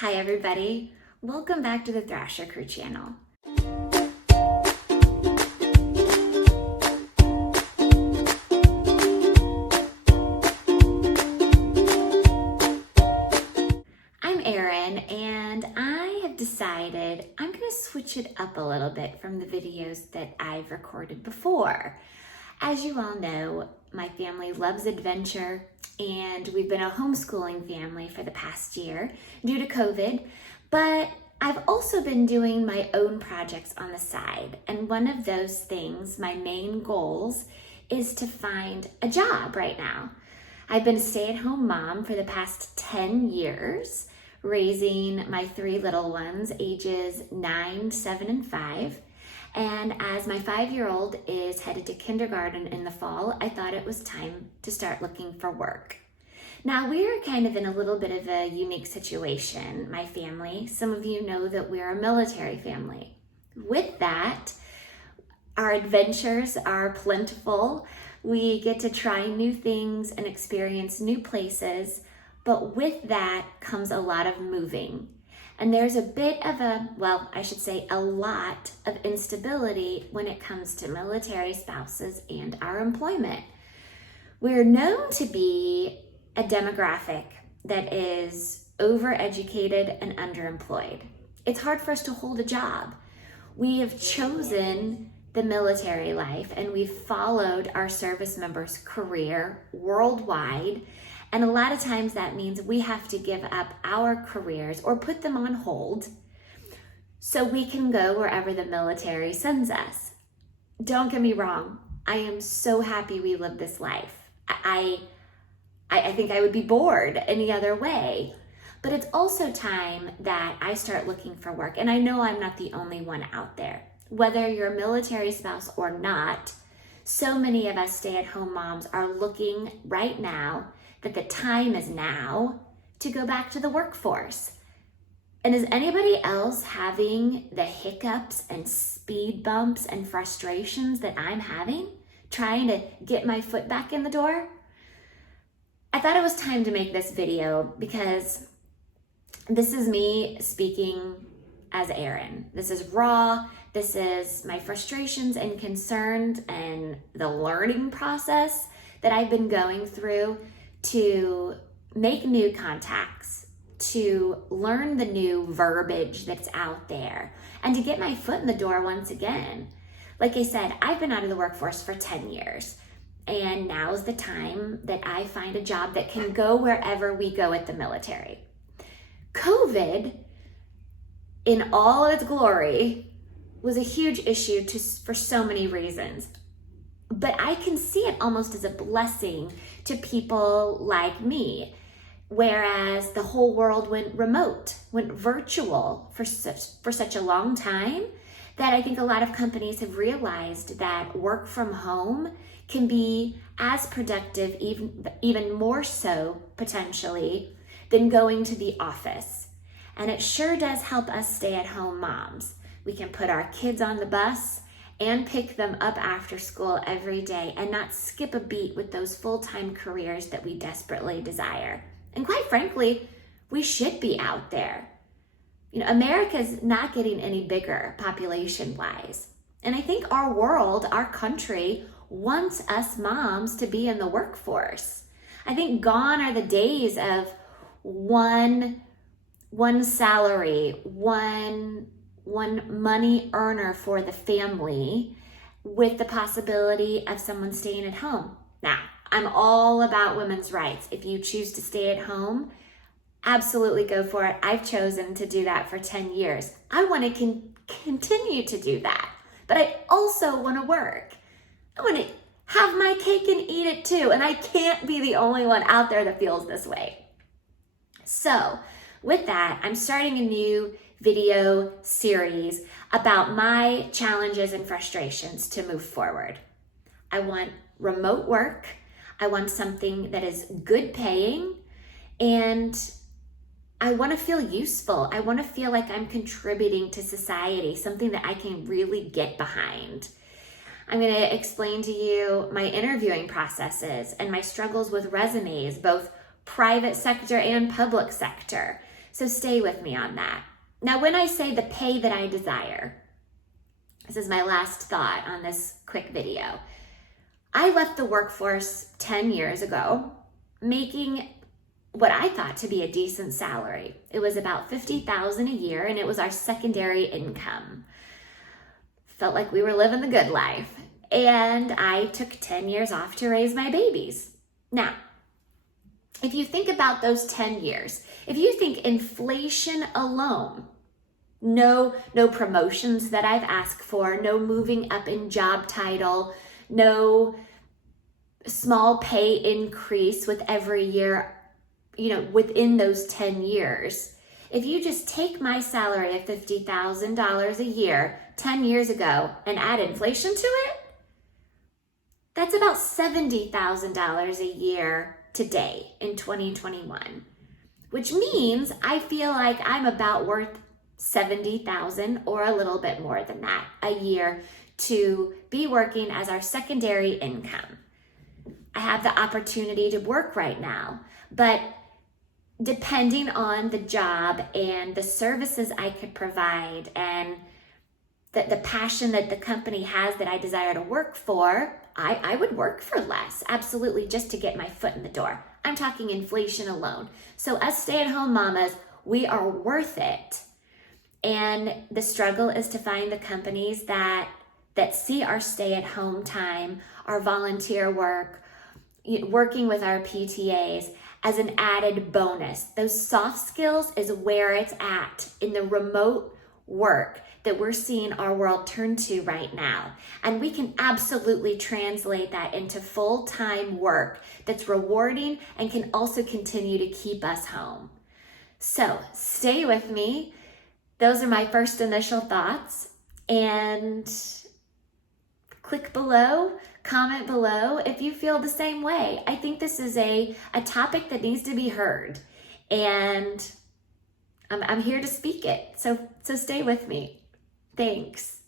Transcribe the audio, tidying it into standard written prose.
Hi everybody, welcome back to the Thrasher Crew channel. I'm Erin and I have decided I'm going to switch it up a little bit from the videos that I've recorded before. As you all know, my family loves adventure and we've been a homeschooling family for the past year due to COVID, but I've also been doing my own projects on the side. And one of those things, my main goals, is to find a job right now. I've been a stay-at-home mom for the past 10 years, raising my three little ones, ages 9, 7, and 5. And as my 5-year-old is headed to kindergarten in the fall, I thought it was time to start looking for work. Now, we're kind of in a little bit of a unique situation, my family. Some of you know that we're a military family. With that, our adventures are plentiful. We get to try new things and experience new places, but with that comes a lot of moving. And there's a bit of a lot of instability when it comes to military spouses and our employment. We're known to be a demographic that is overeducated and underemployed. It's hard for us to hold a job. We have chosen the military life and we've followed our service members' career worldwide. And a lot of times that means we have to give up our careers or put them on hold so we can go wherever the military sends us. Don't get me wrong, I am so happy we live this life. I think I would be bored any other way. But it's also time that I start looking for work. And I know I'm not the only one out there. Whether you're a military spouse or not, so many of us stay-at-home moms are looking right now that the time is now to go back to the workforce. And is anybody else having the hiccups and speed bumps and frustrations that I'm having, trying to get my foot back in the door? I thought it was time to make this video because this is me speaking as Erin. This is raw. This is my frustrations and concerns and the learning process that I've been going through to make new contacts, to learn the new verbiage that's out there, and to get my foot in the door once again. Like I said, I've been out of the workforce for 10 years, and now's the time that I find a job that can go wherever we go at the military. COVID, in all its glory, was a huge issue for so many reasons. But I can see it almost as a blessing to people like me, whereas the whole world went remote, went virtual for such a long time that I think a lot of companies have realized that work from home can be as productive, even more so potentially, than going to the office. And it sure does help us stay-at-home moms. We can put our kids on the bus and pick them up after school every day and not skip a beat with those full-time careers that we desperately desire. And quite frankly, we should be out there. You know, America's not getting any bigger population-wise. And I think our world, our country, wants us moms to be in the workforce. I think gone are the days of one salary, one money earner for the family with the possibility of someone staying at home. Now, I'm all about women's rights. If you choose to stay at home, absolutely go for it. I've chosen to do that for 10 years. I want to continue to do that, but I also want to work. I want to have my cake and eat it too, and I can't be the only one out there that feels this way. So with that, I'm starting a new video series about my challenges and frustrations to move forward. I want remote work. I want something that is good paying, and I want to feel useful. I want to feel like I'm contributing to society, something that I can really get behind. I'm going to explain to you my interviewing processes and my struggles with resumes, both private sector and public sector. So stay with me on that. Now, when I say the pay that I desire, this is my last thought on this quick video. I left the workforce 10 years ago, making what I thought to be a decent salary. It was about $50,000 a year, and it was our secondary income. Felt like we were living the good life. And I took 10 years off to raise my babies. Now, if you think about those 10 years, if you think inflation alone, no promotions that I've asked for, no moving up in job title, no small pay increase with every year, within those 10 years. If you just take my salary of $50,000 a year 10 years ago and add inflation to it, that's about $70,000 a year today in 2021, which means I feel like I'm about worth $70,000 or a little bit more than that a year to be working as our secondary income. I have the opportunity to work right now, but depending on the job and the services I could provide and the passion that the company has that I desire to work for, I would work for less, absolutely, just to get my foot in the door. I'm talking inflation alone. So us stay-at-home mamas, we are worth it. And the struggle is to find the companies that see our stay-at-home time, our volunteer work, working with our PTAs as an added bonus. Those soft skills is where it's at in the remote work that we're seeing our world turn to right now. And we can absolutely translate that into full-time work that's rewarding and can also continue to keep us home. So stay with me. Those are my first initial thoughts. And click below, comment below if you feel the same way. I think this is a topic that needs to be heard. And I'm here to speak it. So stay with me. Thanks.